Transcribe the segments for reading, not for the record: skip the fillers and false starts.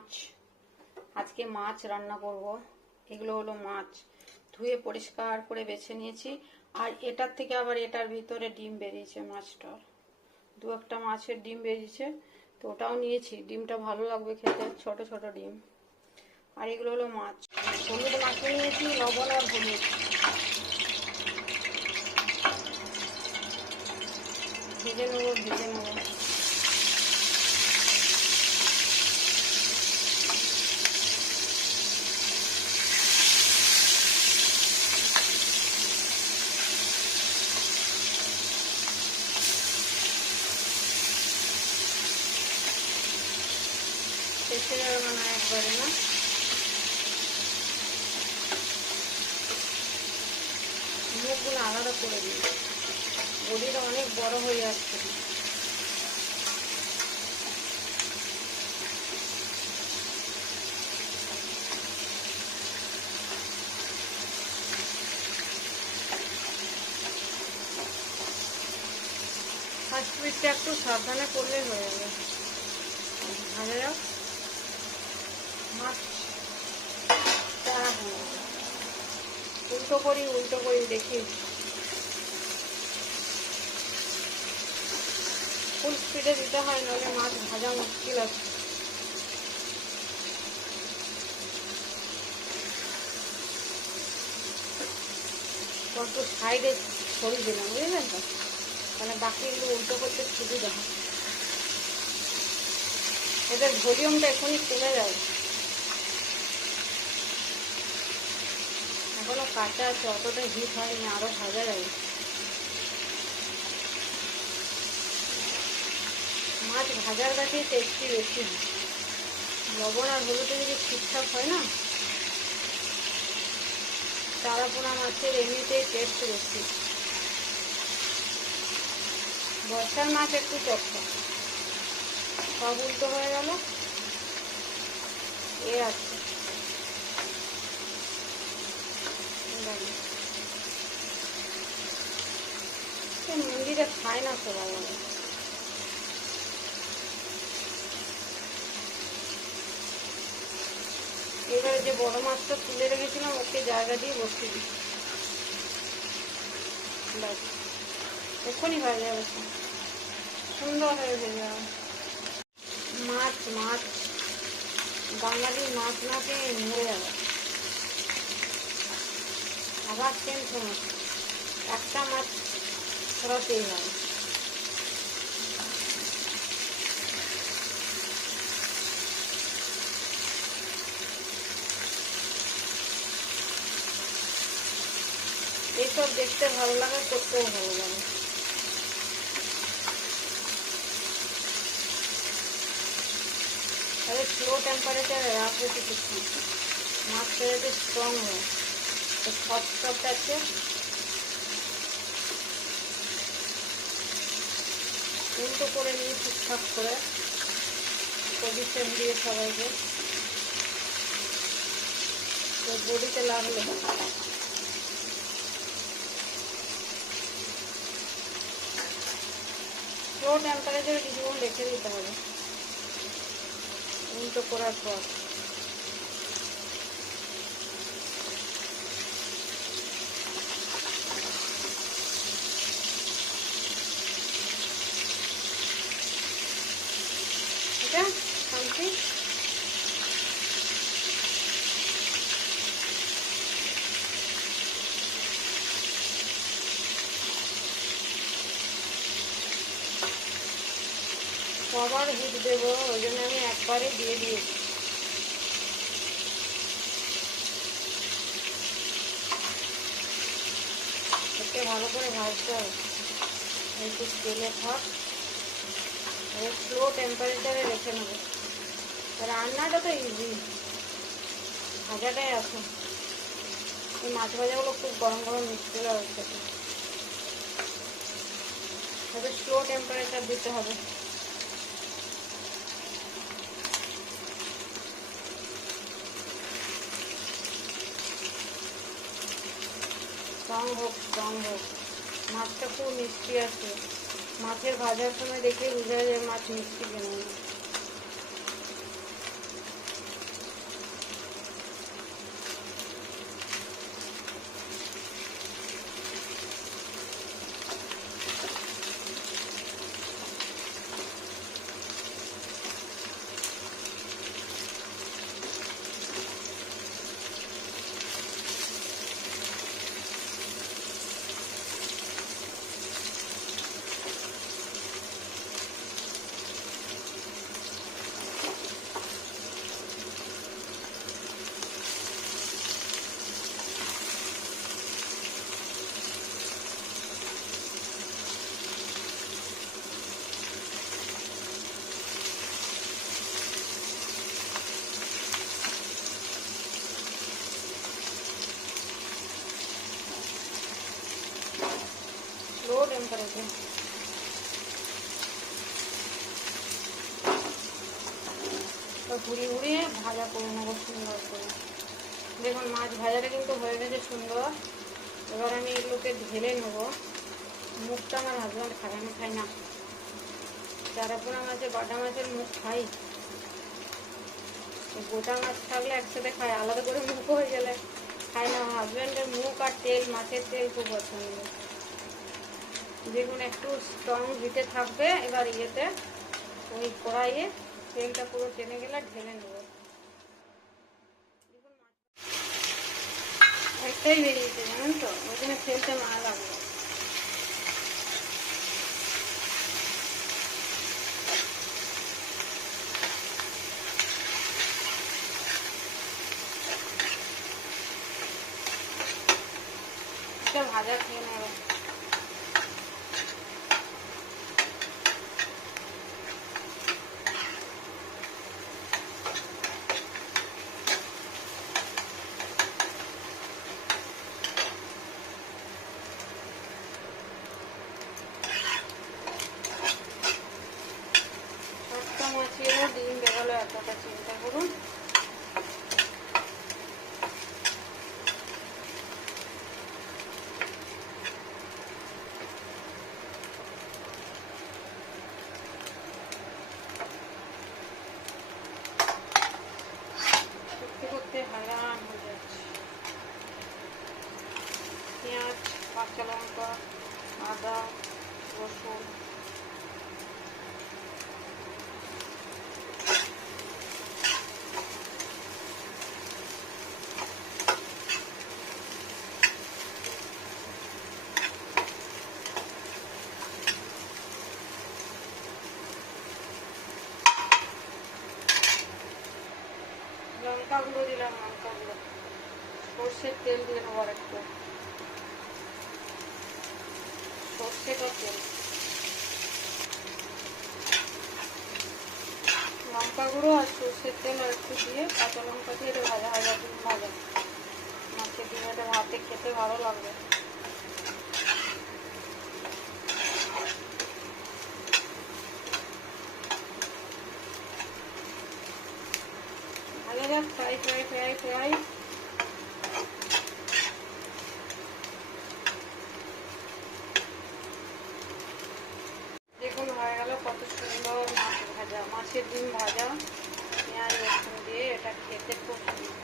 মাছ, আজকে মাছ রান্না করব। এগুলো হলো মাছ, ধুয়ে পরিষ্কার করে বেছে নিয়েছি। আর এটার থেকে আবার এটার ভিতরে ডিম বেরিয়েছে, মাছটার দু একটা মাছের ডিম বেরিয়েছে, তো ওটাও নিয়েছি। ডিমটা ভালো লাগবে খেতে, ছোট ছোট ডিম। আর এগুলো হলো মাছ। হলুদ মাখিয়ে নিয়েছি, লবণ আর হলুদ। ভেজে নেবো। শেষে যাবে না একবারে, না মুখগুলো আলাদা করে দিই, বডিটা অনেক বড় হয়ে যাচ্ছে। ফার্স্ট পিঠটা একটু সাবধানে করলে হয়ে যাবে। ভাজা যাও মাছটা, উল্টো করি দেখি। ফুল স্পিডে দিতে হয়, নাহলে মাছ ভাজা মুশকিল আছে। কত সাইডে সরিয়ে দিলাম, বুঝলেন তো, মানে বাকিগুলো উল্টো করতে সুবিধা হয়। এদের ভলিউমটা এখনই কমে যাবে, এখনো কাঁচা আছে, অতটা হিট হয়নি, আরো ভাজা যাবে। মাছ ভাজার কাছে টেস্টি বেশি হয়। লবণ আর হলুদে যদি ঠিকঠাক হয় না, চারাপোনা মাছের এমনিতেই টেস্ট বেশি। বর্ষার মাছ একটু চটকা। সব উল্টো হয়ে গেল, এ আছে মন্দিরে খায় না সবাই। এবারে যে বড় মাছটা তুলে রেখেছিলাম, ওকে জায়গা দিয়ে বসিয়ে দিই। এক্ষুনি হয়ে যাবে, সুন্দর হয়ে যাবে। মাছ বাঙালি মাছ না পেয়ে মরে যাবে। আবার সেম সমস্যা, একটা মাছ ছড়াতেই হবে। এইসব দেখতে ভালো লাগে, করতেও ভালো লাগে। তাহলে স্লো টেম্পারেচারে রাখবে কিছু, মাছটা যাতে স্ট্রং হয়। তো সফট আছে, উল্টো করে নিয়ে ঠিকঠাক করে পজিশন দিয়ে সবাইকে, তো বডিতে লাগলে স্লো টেম্পারেচারে কিছুক্ষণ রেখে দিতে হবে উল্টো করার পর। এটা শান্তি কবার হিট দেবো, ওই জন্য আমি একবারে দিয়ে দিয়েছি। এতে ভালো করে ভাজতে হবে, একটু তেলে থাক, স্লো টেম্পারেচারে রেখে নেবো। রান্নাটা তো ইজি, ভাজাটাই আছে। এই মাছ ভাজাগুলো খুব গরম গরম মিষ্টি লাগে খেতে। তাহলে স্লো টেম্পারেচার দিতে হবে। স্ট্রং হোক। মাছটা খুব মিষ্টি আছে, মাছের ভাজার সময় দেখে বোঝা যায় মাছ মিষ্টি কেন। ঘুরিয়ে ঘুরিয়ে ভাজা করে নেবো সুন্দর করে। দেখুন মাছ ভাজাটা কিন্তু হয়ে গেছে সুন্দর। এবার আমি এগুলোকে ঢেলে নেবো। মুখটা আমার হাজব্যান্ড খায়, আমি খাই না। চারাপোনা মাছের বাটা মাছের মুখ খাই, গোটা মাছ থাকলে একসাথে খাই, আলাদা করে মুখ হয়ে গেলে খাই না। আমার হাজব্যান্ডের মুখ আর তেল, মাছের তেল খুব পছন্দ। দেখুন একটু স্ট্রং হিটে থাকবে। এবার ইয়েতে ওই কড়াইয়ে তেলটা পুরো টেনে গেলে ঢেলে নেব। একটাই বেরিয়েছে জানেন তো, ওই জন্য তেলটা না লাগবে। এটা ভাজা খেয়ে নেবে। একটা মাছেরও ডিম বেরোলো, এতটা চিন্তা করুন। করতে হারাম হয়ে যাচ্ছে। পেঁয়াজ, কাঁচা লঙ্কা, আদা, রসুন, লঙ্কা গুঁড়ো দিলাম, লঙ্কা গুঁড়ো, সর্ষের তেল দিয়ে নেবো আর একটু, সর্ষেটা তেল, লঙ্কা গুঁড়ো আর সর্ষের তেল আর একটু দিয়ে কাঁচা লঙ্কা দিয়ে এটা ভাজা ভাজা দিন ভাজা। মাছের ডিমটা ভাতে খেতে ভালো লাগবে। ভাজা যাক, ফ্রাই ফ্রাই ফ্রাই ফ্রাই। দেখুন হয়ে গেল কত সুন্দর মাছ ভাজা, মাছের ডিম ভাজা পেঁয়াজ রসুন দিয়ে। এটা খেতে খুব সুন্দর।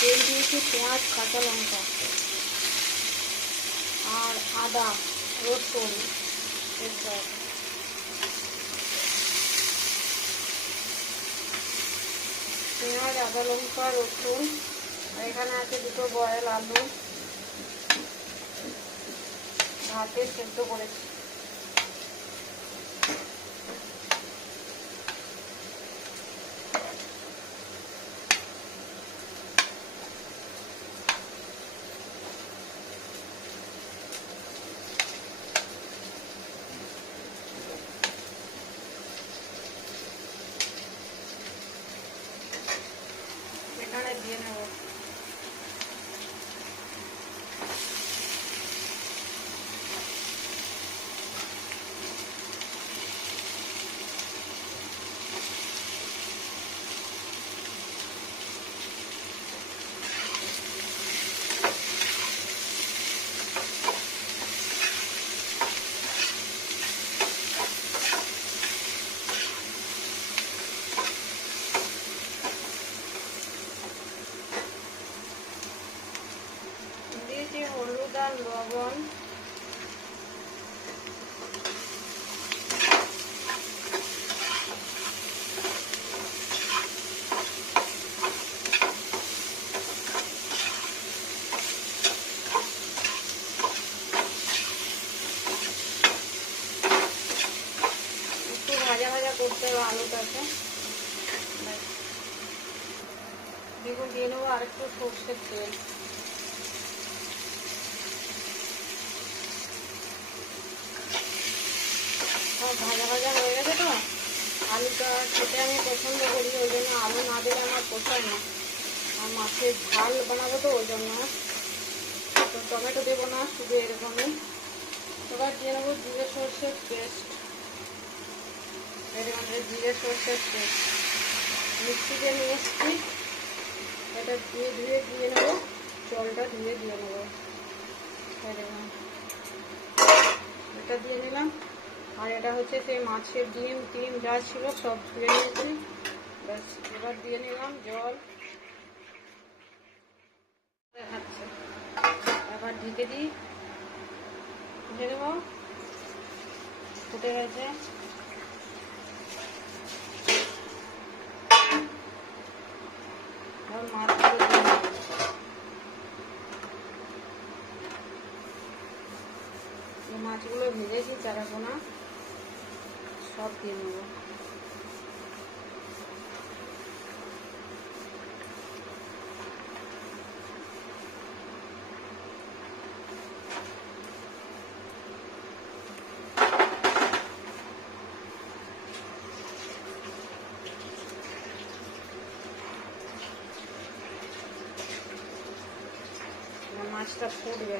তেল দিয়েছি, পেঁয়াজ, কাঁচা লঙ্কা আর আদা রসুন, এসব পেঁয়াজ, আদা, লঙ্কা, রসুন। আর এখানে আছে দুটো বয়েল আলু, ভাতে সেদ্ধ করেছি। এখানে দিয়ে নেব হলুদ আর লবণ, একটু ভাজা ভাজা করতে হবে আলুটাকে। দেখুন দিয়ে নেবো আর একটু সর্ষের তেল। সব ভাজা ভাজা হয়ে গেছে তো। আলুটা খেতে আমি পছন্দ করি, ওই জন্য আলু না দিলে আমার পোষায় না। আর মাছের ঝাল বানাবো তো ওই জন্য তো টমেটো দেবো না, শুধু এরকমই। এবার দিয়ে নেবো জিরে সর্ষের পেস্ট। এরকম জিরে সর্ষের পেস্ট মিক্সিতে নিয়ে এসছি, এটা ধুয়ে দিয়ে নেবো, জলটা ধুয়ে দিয়ে নেবো। এরকম এটা দিয়ে নিলাম। আর এটা হচ্ছে সেই মাছের ডিম যা ছিল সব ধুয়ে নিয়েছি, ব্যাস। এবার দিয়ে নিলাম জল, দেখাচ্ছে। এবার ঢেকে দিই, ঢেকে দেবো, ফুটে গেছে। মাছগুলো দিয়ে নেবো, মাছগুলো ভেজেছি চারাপোনা সব দিয়ে নেবো। মাছটা ফুটবে,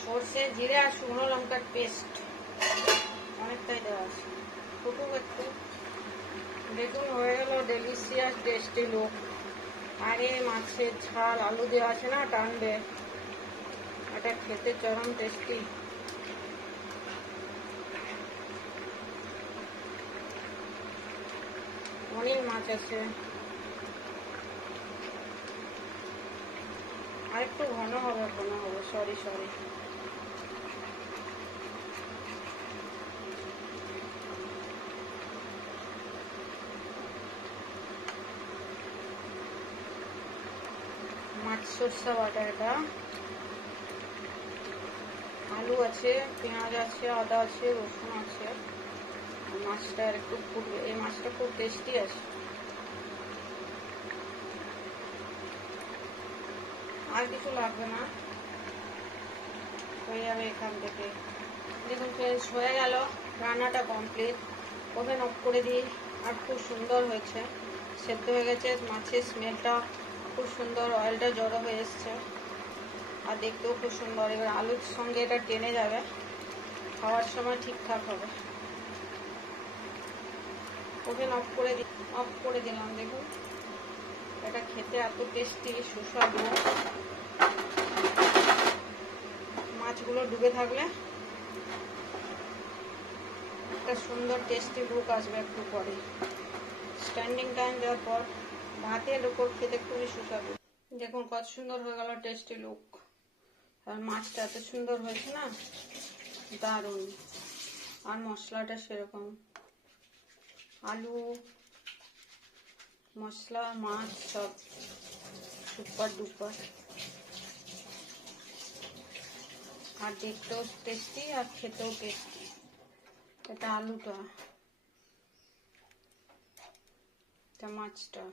সর্ষে জিরে আর শুকনো লঙ্কার পেস্ট অনেকটাই দেওয়া আছে, ফুটুক একটু। দেখুন হয়ে গেল ডেলিশিয়াস টেস্টি লুক। আরে মাছের ঝাল আলু দেওয়া আছে না, টানবে, এটা খেতে চরম টেস্টি। অনেক মাছ আছে, আর একটু ঘন হবে, সরি। মাছ সরষা বাটা, এটা আলু আছে, পেঁয়াজ আছে, আদা আছে, রসুন আছে। মাছটা আর একটু ফুটবে, এই মাছটা খুব টেস্টি আছে। আর কিছু লাগবে না, হয়ে যাবে এখান থেকে। দেখুন ফ্রেন্ডস, হয়ে গেল, রান্নাটা কমপ্লিট। ওভেন অফ করে দিই। আর খুব সুন্দর হয়েছে, সেদ্ধ হয়ে গেছে, মাছের স্মেলটা খুব সুন্দর, অয়েলটা জড়ো হয়ে এসছে, আর দেখতেও খুব সুন্দর। এবার আলুর সঙ্গে এটা টেনে যাবে, খাওয়ার সময় ঠিকঠাক হবে। ওভেন অফ করে দিলাম। দেখুন এটা খেতে এত টেস্টি, সুস্বাদু। মাছগুলো ডুবে থাকলে একটা সুন্দর টেস্টি লুক আসবে একটু পরে। স্ট্যান্ডিং টাইম দেওয়ার পর ভাতের উপর খেতে খুবই সুস্বাদু। দেখুন কত সুন্দর হয়ে গেল টেস্টি লুক। আর মাছটা এত সুন্দর হয়েছে না, দারুণ। আর মশলাটা সেরকম, আলু মশলা মাছ সব সুপার ডুপার। আর দেখতেও টেস্টি আর খেতেও টেস্টি। এটা আলুটা, এটা মাছটা।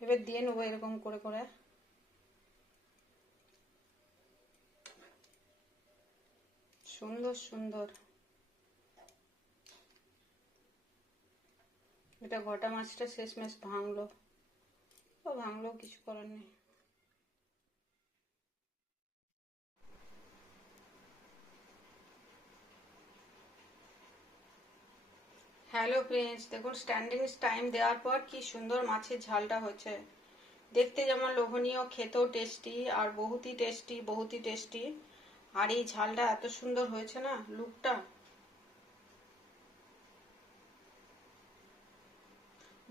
এবার দিয়ে নেবো এরকম করে করে। সুন্দর। এটা গোটা মাছটা শেষমেশ ভাঙলো, কিছু করার নেই। হ্যালো ফ্রেন্ডস, দেখুন স্ট্যান্ডিং টাইম দেওয়ার পর কি সুন্দর মাছের ঝালটা হয়েছে। দেখতে যেমন লোভনীয়, খেতেও টেস্টি, আর বহুতই টেস্টি। আর এই ঝালটা এত সুন্দর হয়েছে না, লুকটা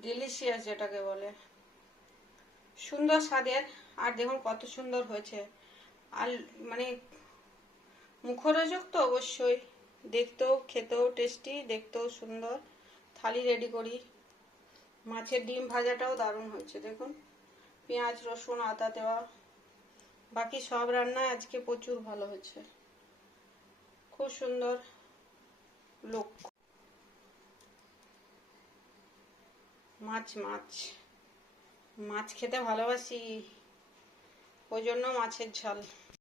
ডিলিশিয়াস যেটাকে বলে, সুন্দর স্বাদের। আর দেখুন কত সুন্দর হয়েছে, আর মানে মুখরোচক তো অবশ্যই, দেখতেও খেতেও টেস্টি, দেখতেও সুন্দর। থালি রেডি করি। মাছের ডিম ভাজাটাও দারুণ হয়েছে, দেখুন পেঁয়াজ রসুন আদা দেওয়া। বাকি সব রান্না আজকে প্রচুর ভালো হয়েছে, খুব সুন্দর লুক। মাছ মাছ মাছ খেতে ভালোবাসি, ওই জন্য মাছের ঝাল।